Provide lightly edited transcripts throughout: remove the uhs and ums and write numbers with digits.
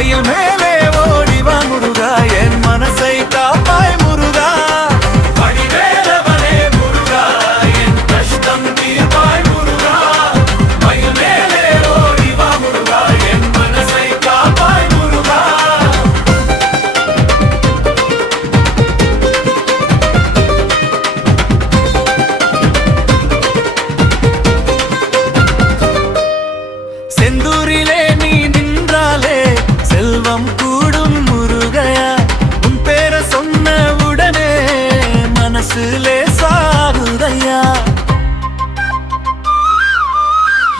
மயில் மேலே ஓடிவா முருகா என் மனசை காப்பாய் முருகா வடிவேலவனே முருகா என் கஷ்டம் தீர்ப்பாய் முருகா மயில் மேலே ஓடிவா முருகா என் மனசை காப்பாய் முருகா செந்தூரிலே நீ நின்றாலே செல்வம் கூடும் முருகையா உன் பேர சொன்ன உடனே மனசுலே சாகுதையா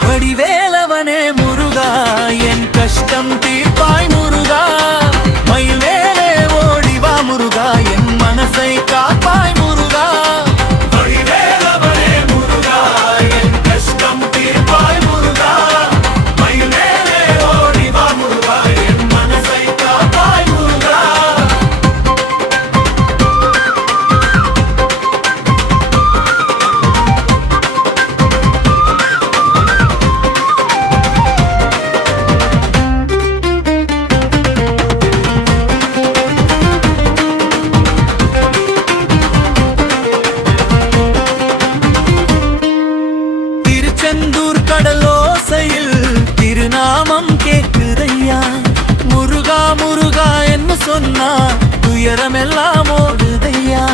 வடிவேலவனே முருகா என் கஷ்டம் தீர்ப்பாய் முருகா மயில் மேலே ஓடிவா முருகா என் மனசை காப்பாய் முருகா வடிவேலவனே முருகா என் கஷ்டம் தீர்ப்பாய் முருகா மயில் மேலே ஓடிவா முருகா என் மனசை காப்பாய் முருகா திருச்செந்தூர் கடலோசையில் திருநாமம் கேக்குதையா முருகா முருகா என்ன சொன்னா துயரமெல்லாம் ஓடுதையா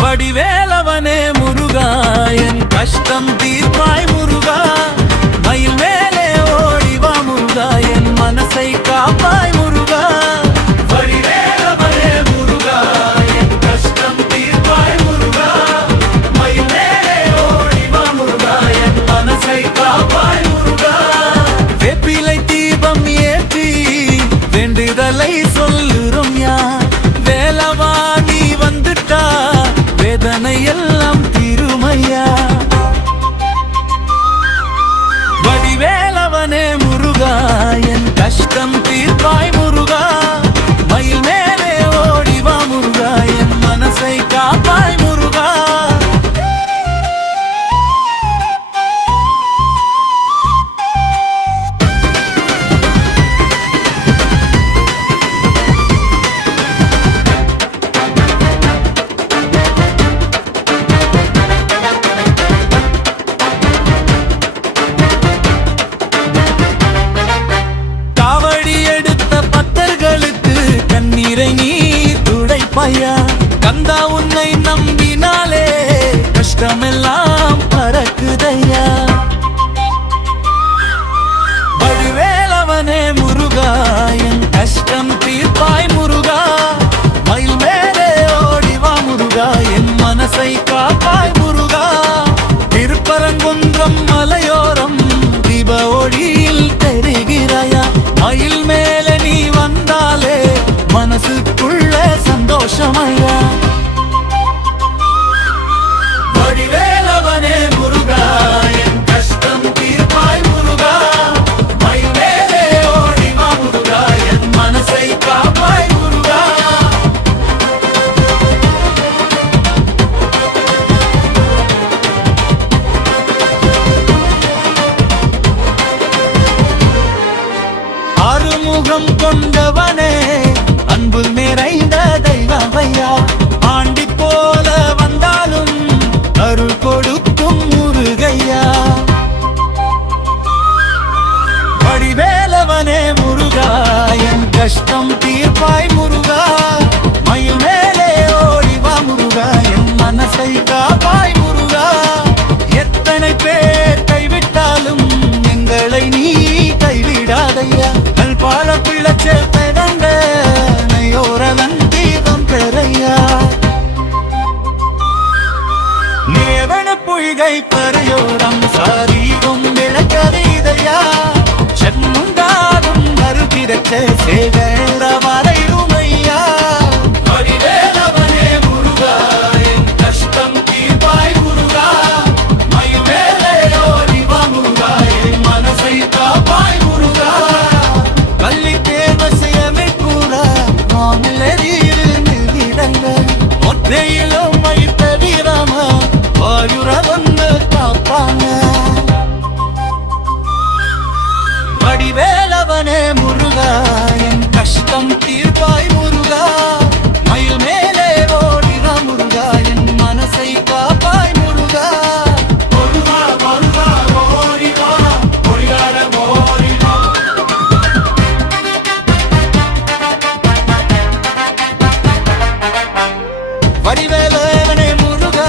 வடிவேலவனே முருகா என் கஷ்டம் தீர்ப்பாய் முருகா மயில் மேலே ஓடிவா முருகா என் மனசை காப்பாய் முருகா வடிவேலவனே முருகா என் கஷ்டம் தீர்ப்பாய் முருகா மயில் மேலே ஓடிவா முருகா என் மனசை காப்பாய் முருகா வேப்பிலை தீபம் ஏற்றி வேண்டுதலை சொல்லுறோம் யா வேலவா நீ வந்துட்டா வேதனை எல்லாம் திருமையா வடிவேலவனே முருகா என் கஷ்டம் தீர்ப்பாய் முருகா மயில் மேலே ஓடிவா முருகா என் மனசை காப்பாய் முருகா காவடி எடுத்த பக்தர்களுக்கு கண்ணீரை நீ துடைப்பாயா கந்தா உன்னை நம்பினாலே கஷ்டமெல்லாம் பறக்குதையா வடிவேலவனே முருகா என் கஷ்டம் தீர்ப்பாய் முருகா மயில் மேலே ஓடிவா முருகா என் மனசை காப்பாய் முருகா திருப்பரங்குன்றம் மலையோரம் தீப ஒளியில் தெரிகிறாயா மயில் மேலே நீ வந்தாலே மனசுக்குள்ள சந்தோஷமையா வடிவேலவனே முருகா என் கஷ்டம் தீர்ப்பாய் முருகா மயில் மேலே ஓடிவா முருகா என் மனசை காப்பாய் முருகா ஆறுமுகம் கொண்டவனே அன்பு நிறைந்த தெய்வமையா ஆண்டி போல வந்தாலும் அருள் கொடுக்கும் முருகையா வடிவேலவனே முருகா என் கஷ்டம் தீர்ப்பாய் முருகா மயில் மேலே ஓடிவா முருகா என் மனசை காப்பாய் முருகா எத்தனை பேர் கைவிட்டாலும் எங்களை நீ கைவிடாதையா பால பிள்ளச்ச பெதங்க நையோரவன் தீபம் பெறையா நேவன புய்கை பரையோரம் சாரீகம் விளக்கதையா சென்முண்டாடும் மறுபிரச்ச சேகர வரையுமையா வடிவேலவனே முருகா என் கஷ்டம் தீர்ப்பாய் முருகா மயில் மேலே ஓடிவா முருகா என் மனசை காப்பாய் முருகா கள்ளி தேவசையமே கூட மாமலரியில் நிதிடங்க ஒற்றையிலும் வைத்த வீரம வாயுர வந்து காப்பாங்க வடிவேலவனே முருகா என் கஷ்டம் தீர்ப்பாய் முருகா மயில் மேலே ஓடிவா முருகா என் மனசை காப்பாய் முருகா முருகா முருகா ஓடிவா ஒளியாட ஓடிவா வடிவேலவனே முருகா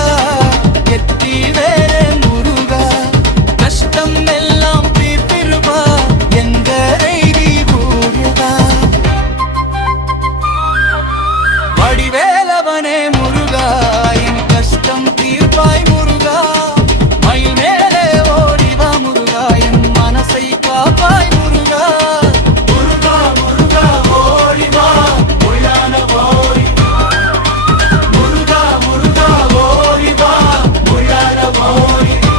எத்தி வேலே முருகா கஷ்டம் எல்லாம் தீர்த்திருவா எங்கரை நீ கூறுவா வடிவேலவனே முருகா என் கஷ்டம் தீர்ப்பாய் முருகா மயில் மேலே ஓடிவா முருகா என் மனசை காப்பாய் முருகா முருகா முருகா ஓடிவா ஒளியான ஓடிவா முருகா முருகா ஓடிவா ஒளியான ஓடிவா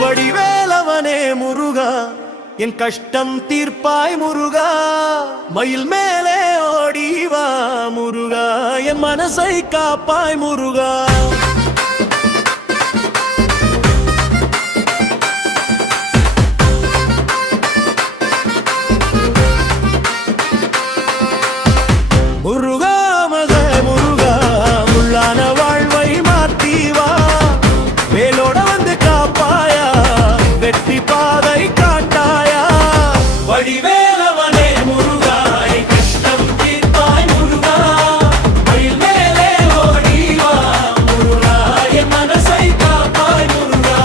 வடிவேலவனே முருகா என் கஷ்டம் தீர்ப்பாய் முருகா மயில் மேலே ஓடிவா முருகா என் மனசை காப்பாய் முருகா முருகா மக முருகா முள்ளான வாழ்வை மாத்திவா வேலோட வந்து காப்பாயா வெற்றி பாதை காட்டாயா வடிவேலவனே முருகா என் கஷ்டம் தீர்ப்பாய் முருகா மயில் மேலே ஓடிவா முருகா என் மனசை காப்பாய் முருகா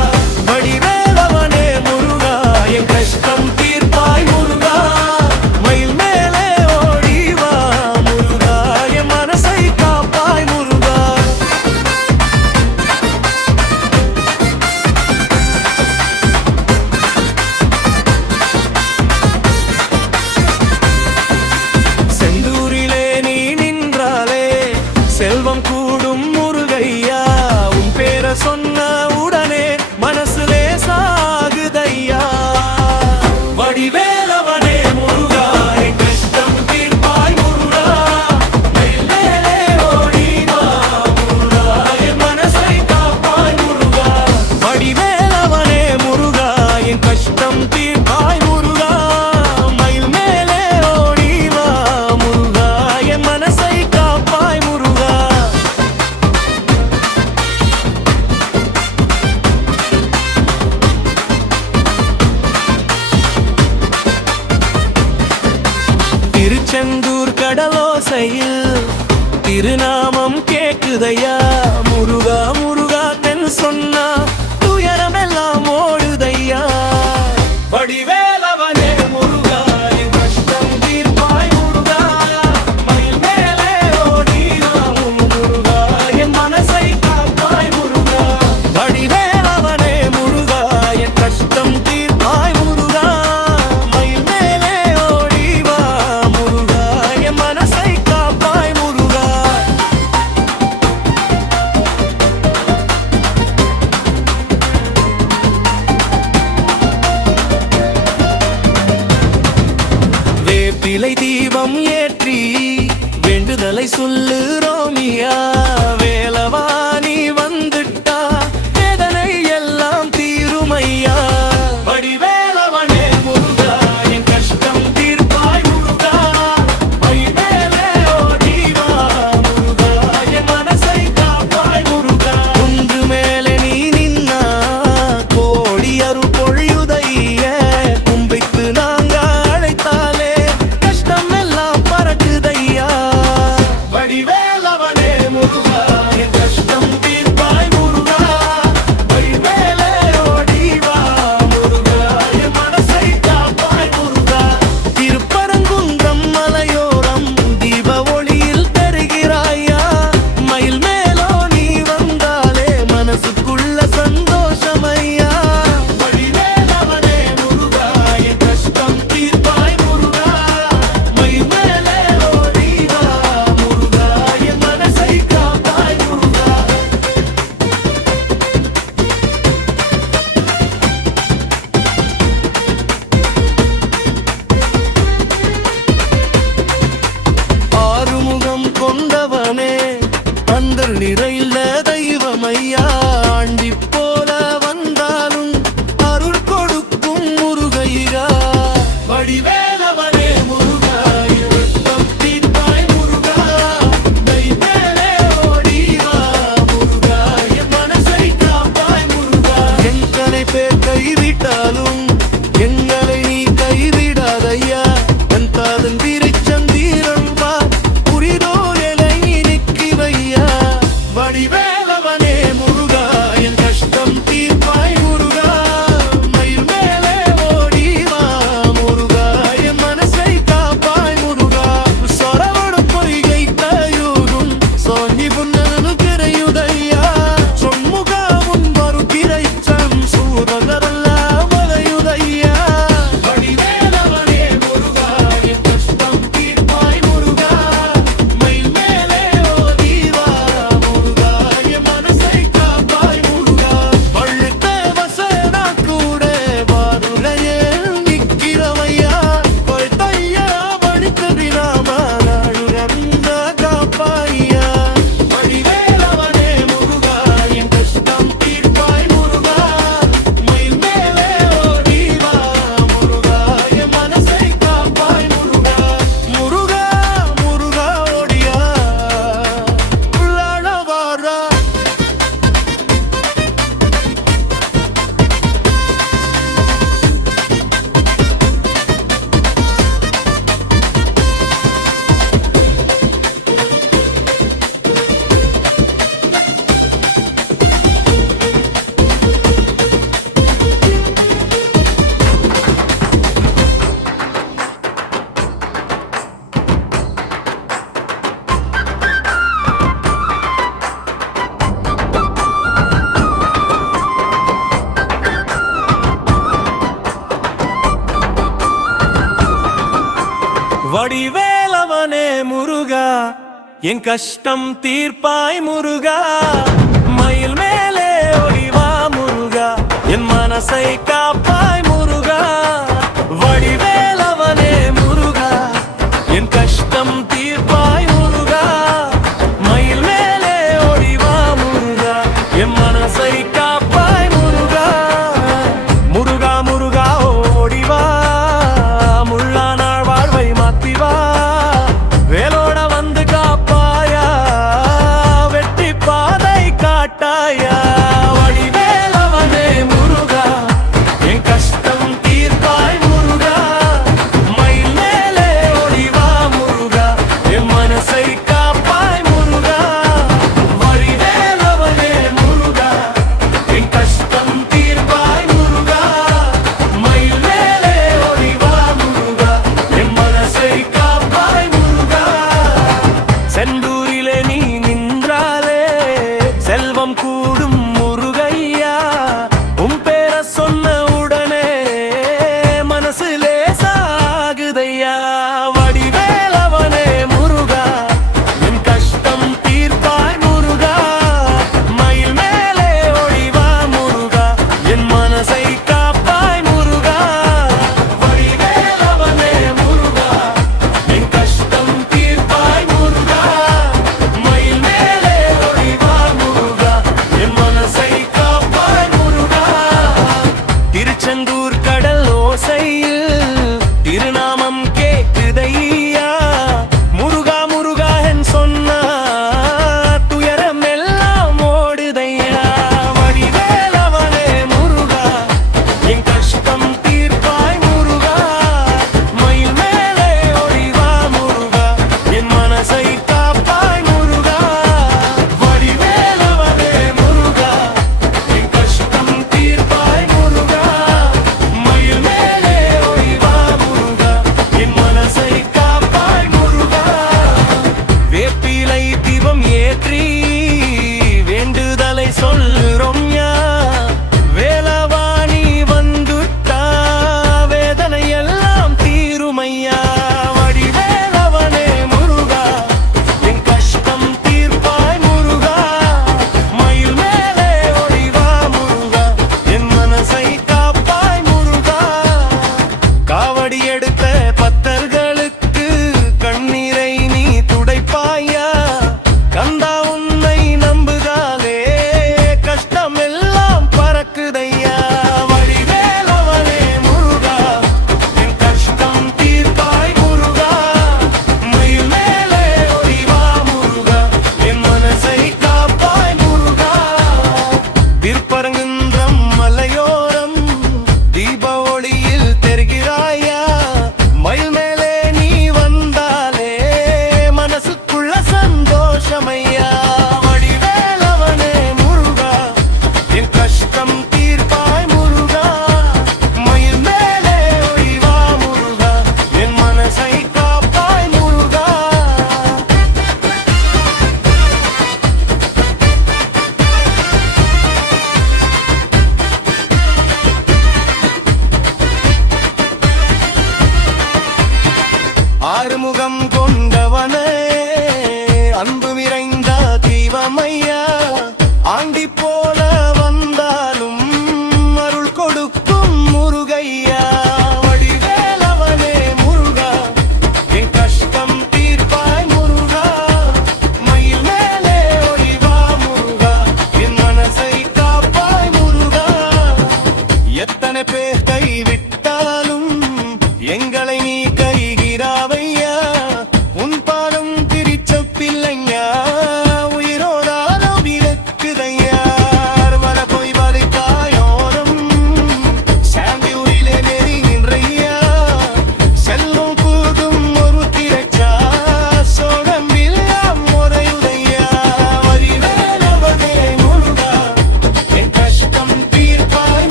வடிவேலவனே முருகா என் கஷ்டம் தீர்ப்பாய் முருகா மயில் மேலே ஓடிவா முருகா என் மனசை காப்பாய் முருகா செந்தூரிலே நீ நின்றாலே செல்வம் கூடும் முருகையா உன் பேரை சொன்ன உடனே மனசுலே சாகுதையா வடிவேலவனே முருகா என் கஷ்டம் தீர்ப்பாய் முருகா மயில் மேலே ஓடிவா முருகா என் மனசை காப்பாய் முருகா வடிவேலவனே முருகா என் கஷ்டம் தீர்ப்பாய் முருகா மயில் மேலே ஓடிவா முருகா என் மனசை காப்பாய் முருகா திருச்செந்தூர் கடலோசையில் திருநாமம் கேக்குதையா முருகா முருகா தென் சொன்னா துயரமெல்லாம் ஓடுதையா வடிவேலவனே முருகா என் கஷ்டம் தீர்ப்பாய் முருகா மயில் மேலே ஓடிவா முருகா என் மனசை காப்பாய் முருகா வடிவேலவனே முருகா என் கஷ்டம் தீர்ப்பாய் முருகா மயில் மேலே ஓடிவா முருகா என் மனசை காப்பாய் முருகா வேப்பிலை தீபம் ஏற்றி வேண்டுதலை சொல்லு ரோமியா வேலவா நீ வந்துட்டா வேதனை எல்லாம் தீருமையா வடிவேலவனே முருகா என் கஷ்டம் தீர்ப்பாய் முருகா மயில் மேலே ஓடிவா முருகா என் மனசை காப்பாய் முருகா குன்று மேலே நீ நின்னா கோடி அருள் பொழியுதைய கும்பித்து நாங்க அழைத்தாலே கஷ்டம் எல்லாம் பறக்குதையா வடிவேலவனே முருகா என் கஷ்டம் வடிவேலவனே முருகா என் கஷ்டம் தீர்ப்பாய் முருகா மயில் மேலே ஒளிவா முருகா என் மனசை காப்பாய் முருகா வடிவேலவனே முருகா என் கஷ்டம் தீர்ப்பாய் முருகா மயில் மேலே ஒளிவா முருகா என் மனசை காப்பாய் முருகா முருகா முருகா ஓடிவா முள்ளானாள் வாழ்வை மாத்திவா வேலோட வந்து காப்பாயா வெட்டி பாதை காட்டாயா வடிவேலவனே முருகா என் கஷ்டம் தீர்ப்பாய் முருகா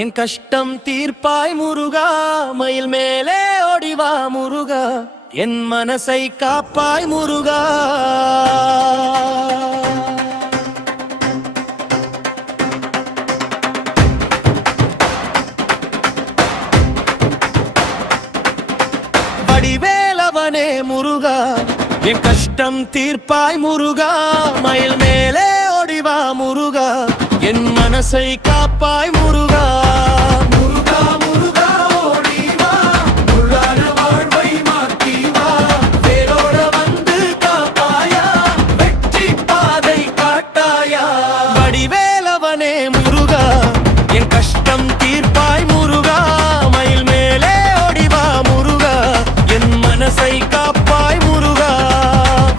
என் கஷ்டம் தீர்ப்பாய் முருகா மயில் மேலே ஓடிவா முருகா என் மனசை காப்பாய் முருகா வடிவேலவனே முருகா என் கஷ்டம் தீர்ப்பாய் முருகா மயில் மேலே ஓடிவா முருகா என் மனசை காப்பாய் முருகா முருகா முருகா ஓடிவா முருகான வாழ்வை மாற்றிவா வேரோட வந்து காப்பாயா வெற்றி பாதை காட்டாயா வடிவேலவனே முருகா என் கஷ்டம் தீர்ப்பாய் முருகா மயில் மேலே ஓடிவா முருகா என் மனசை காப்பாய் முருகா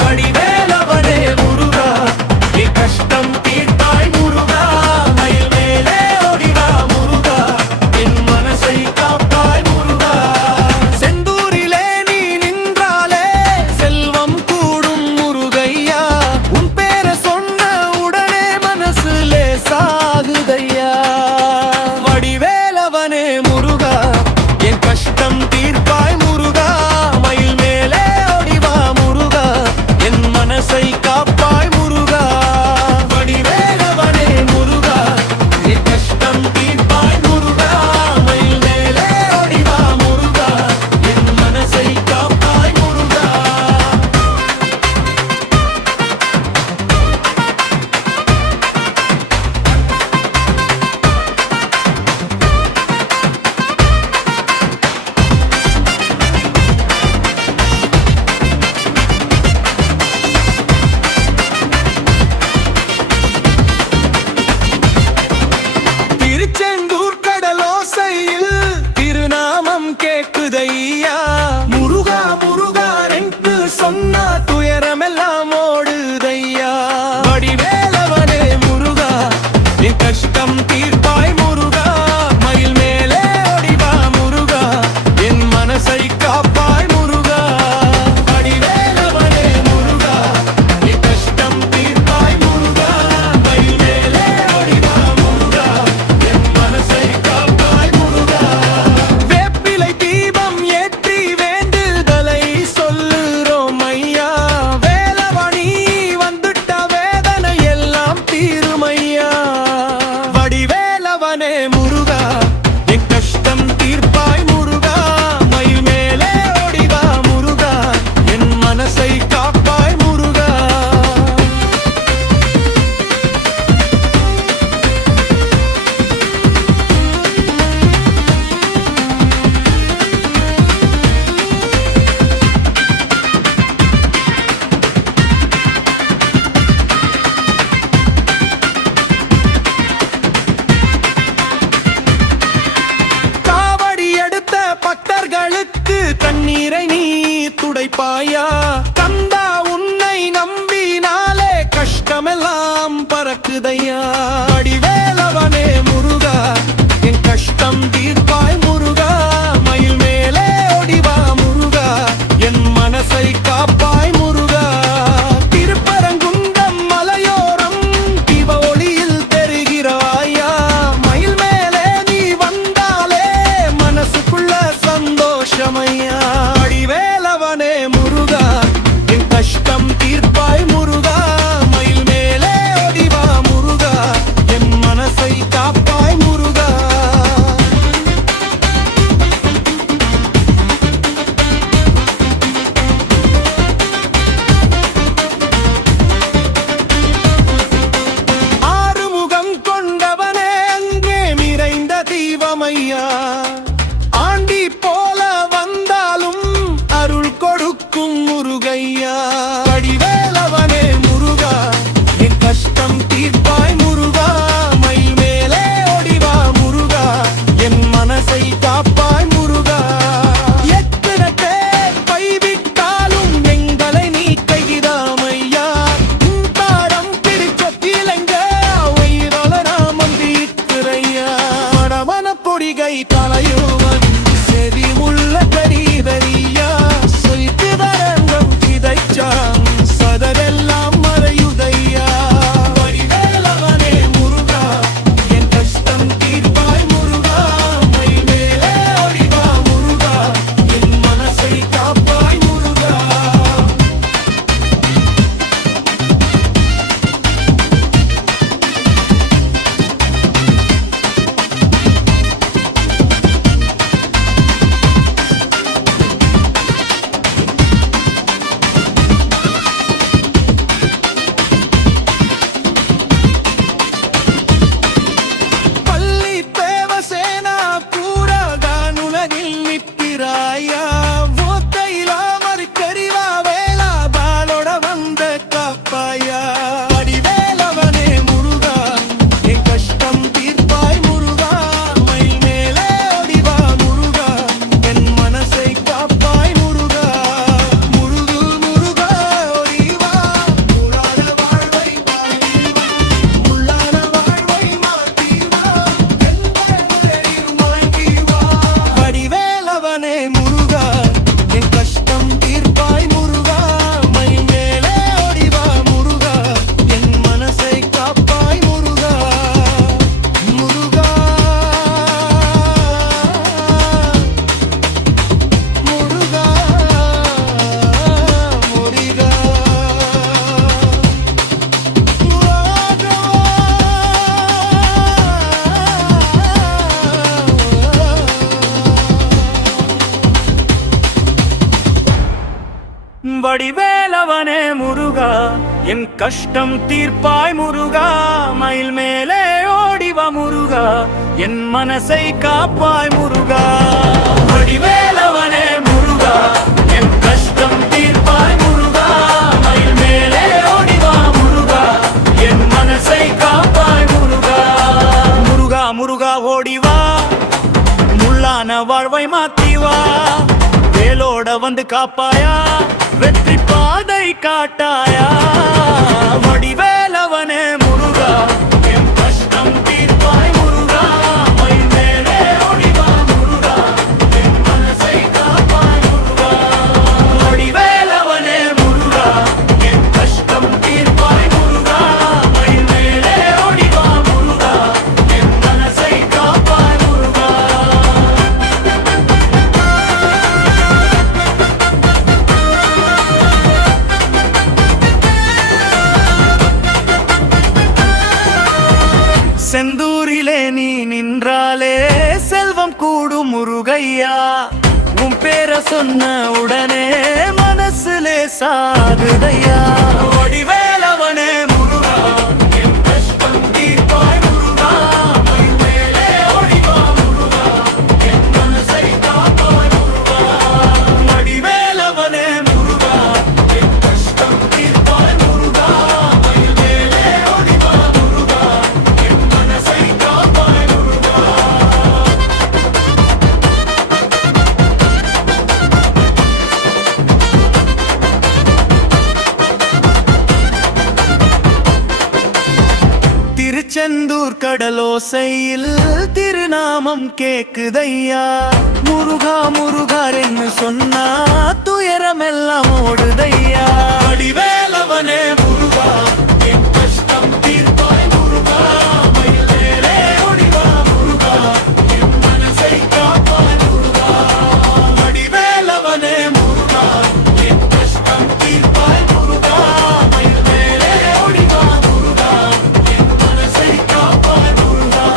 வடிவேலவனே முருகா என் கஷ்டம் தீர்ப்பாய் முருகா மயில் மேலே ஓடிவா முருகா என் மனசை காப்பாய் முருகா செந்தூரிலே நீ நின்றாலே செல்வம் கூடும் முருகையா உன் பேரை சொன்ன உடனே மனசு லேசாகுதையா வடிவேலவனே முருகா என் கஷ்டம் தீர்ப்பாய் முருகா மயில் மேலே ஓடிவா முருகா என் மனசை காப்பாய் முருகா வடிவேலவனே முருகா என் கஷ்டம் தீர்ப்பாய் முருகா மயில் மேலே ஓடிவா முருகா என் மனசை காப்பாய் முருகா திருச்செந்தூர் கடலோசையில் திருநாமம் கேக்குதையா முருகா முருகா என்று சொன்னா துயரமெல்லாம் ஓடுதையா வடிவேலவனே முருகா என் கஷ்டம் தீர்ப்பாய் முருகா மயில் மேலே ஓடிவா முருகா என் மனசை காப்பாய் முருகா வடிவேலவனே முருகா என் கஷ்டம் தீர்ப்பாய் முருகா மயில் மேலே ஓடிவா முருகா என் மனசை காப்பாய் முருகா வேப்பிலை தீபம் ஏற்றி வேண்டுதலை சொல்லுறோம் ஐயா வேலவனி வந்துட்ட வேதனை எல்லாம் தீருமையா வடிவேலவனே முருகா என் கஷ்டம் தீர்ப்பாய் முருகா மயில் மேலே ஓடிவா முருகா என் மனசை காப்பாய் முருகா காவடி எடுத்த பக்தர்களுக்கு கண்ணீரை நீ துடைப்பாயா கந்தா உன்னை நம்பினாலே கஷ்டமெல்லாம் பறக்குதையா வடிவேலவனே முருகா என் கஷ்டம் தீர்ப்பாய் முருகா மயில் மேலே ஓடிவா முருகா என் மனசை காப்பாய் முருகா திருப்பரங்குன்றம் மலையோரம் தீப ஒளியில் தெரிகிறாயா மயில் மேலே நீ வந்தாலே மனசுக்குள்ள சந்தோஷமையா வடிவேலவனே முருகா என் கஷ்டம் தீர்ப்பாய் முருகா மயில் மேலே ஓடிவா முருகா என் மனசை காப்பாய் முருகா வடிவேலவனே முருகா, என் கஷ்டம் தீர்ப்பாய் முருகா. மயில் மேலே ஓடிவா முருகா, என் மனசை காப்பாய் முருகா. வடிவேலவனே முருகா, என் கஷ்டம் தீர்ப்பாய் முருகா. மயில் மேலே ஓடிவா முருகா, என் மனசை காப்பாய் முருகா. முருகா முருகா ஓடிவா, முள்ளான வாழ்வை மாத்திவா. வேலோட வந்து காப்பாயா, வெற்றி பாதை காட்டாயா. வடிவேலவனே முருகா, என் கஷ்டம் தீர்ப்பாய் முருகா. மயில் மேலே ஓடிவா முருகா, என் மனசை காப்பாய் முருகா. வடிவேலவனே முருகா, என் கஷ்டம் தீர்ப்பாய் முருகா. மயில் மேலே ஓடிவா முருகா, என் மனசை காப்பாய் முருகா. செந்தூரிலே நீ நின்றாலே செல்வம் கூடும் முருகையா. உன் பேரை சொன்ன உடனே மனசுலே சாகுதையா. வடிவேலவனே முருகா, என் கஷ்டம் தீர்ப்பாய் முருகா. மயில் மேலே ஓடிவா முருகா, என் மனசை காப்பாய் முருகா. வடிவேலவனே முருகா, என் கஷ்டம் தீர்ப்பாய் முருகா. மயில் மேலே ஓடிவா முருகா, என் மனசை காப்பாய் முருகா. திருச்செந்தூர் கடலோசையில் திருநாமம் கேக்குதையா. முருகா முருகாரென்னு சொன்னா துயரமெல்லாம் ஓடுதையா. வடிவேலவனே முருகா, என் கஷ்டம் தீர்ப்பாய் முருகா. மயில் மேலே ஓடிவா முருகா, என் மனசை காப்பாய் முருகா. வடிவேலவனே முருகா, என் கஷ்டம் தீர்ப்பாய் முருகா. மயில் மேலே ஓடிவா முருகா, என் மனசை காப்பாய் முருகா.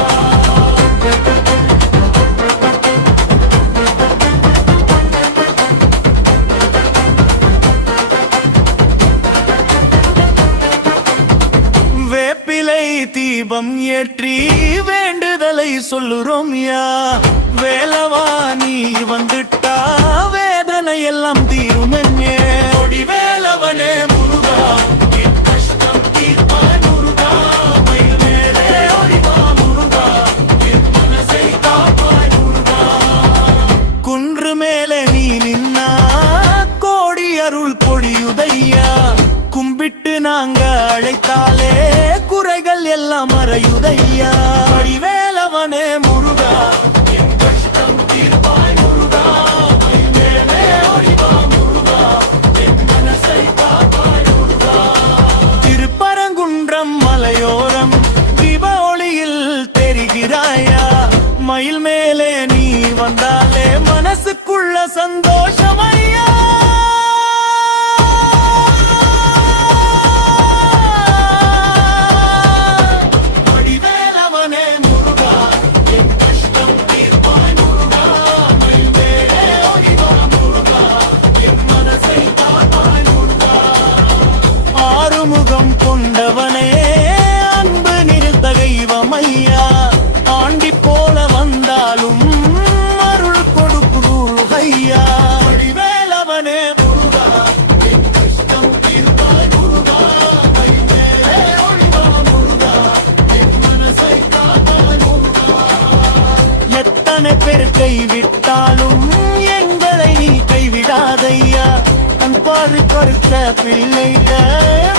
வேப்பிலை தீபம் ஏற்றி வேண்டுதலை சொல்லுறோம் யா. வேலவா நீ வந்துட்டா வேதனை எல்லாம் தீருமென்னே. வடிவேலவனே முருகா, என் கஷ்டம் தீர்ப்பாய் முருகா. மயில் மேலே ஓடிவா முருகா, என் மனசை காப்பாய் முருகா. குன்று மேலே நீ நின்னா கோடி அருள் பொழியுதையா. கும்பிட்டு நாங்க அழைத்தாலே குறைகள் எல்லாம் மறையுதையா. வடிவேலவனே முருகா, என் கஷ்டம் தீர்ப்பாய் முருகா. மயில் மேலே ஓடிவா முருகா, என் மனசை காப்பாய் முருகா. திருப்பரங்குன்றம் மலையோரம் தீப ஒளியில் தெரிகிறாயா. மயில் மேலே நீ வந்தாலே மனசுக்குள்ள சந்தோஷமையா. வடிவேலவனே முருகா, என் கஷ்டம் தீர்ப்பாய் முருகா. மயில் மேலே ஓடிவா முருகா, என் மனசை காப்பாய் முருகா. ஆறுமுகம் கொண்டவனே அன்பு நிறுத்தகைவமையா. ஆண்டி போல வந்தாலும் அருள் கொடுக்குருகையா. வடிவேலவனே முருகா, என் கஷ்டம் தீர்ப்பாய் முருகா. மயில் மேலே ஓடிவா முருகா, என் மனசை காப்பாய் முருகா. எத்தனை பேர் கைவிட்டாலும் எங்களை நீ கைவிடாதையா. அன்பாறு கருத்த பிள்ளைக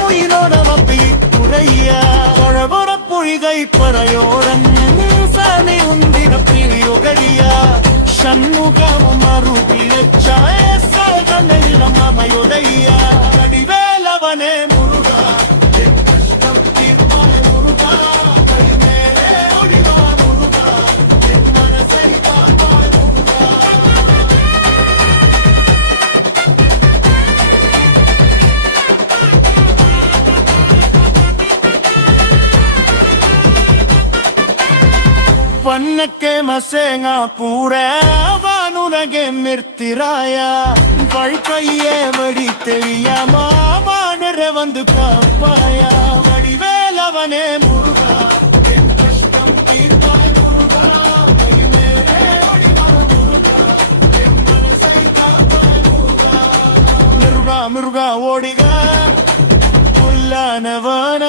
உயிரோட வப்பி குறையா. பழவர பொய்கை பறையோரன் சனி உந்திர பிரியோகடியா. சண்முகம் அருகிலச்சாய சோதனையிலம் அமையுதையா. வடிவேலவனே முருகா, என் கஷ்டம் தீர்ப்பாய் முருகா. மயில் மேலே ஓடிவா முருகா, என் மனசை காப்பாய் முருகா. Panna che ma senga pure vanurage mirtiraya வாழ்க்கையே வழி தெரியாமா மானர வந்து காப்பாயா வடிவேலவனே முருகா என் கஷ்டம் தீர்ப்பாய் முருகா மகிமேலே வடிவா முருகா என் மனசை காப்பாய் முருகா முருகா முருகா ஓடிக புல்லானவன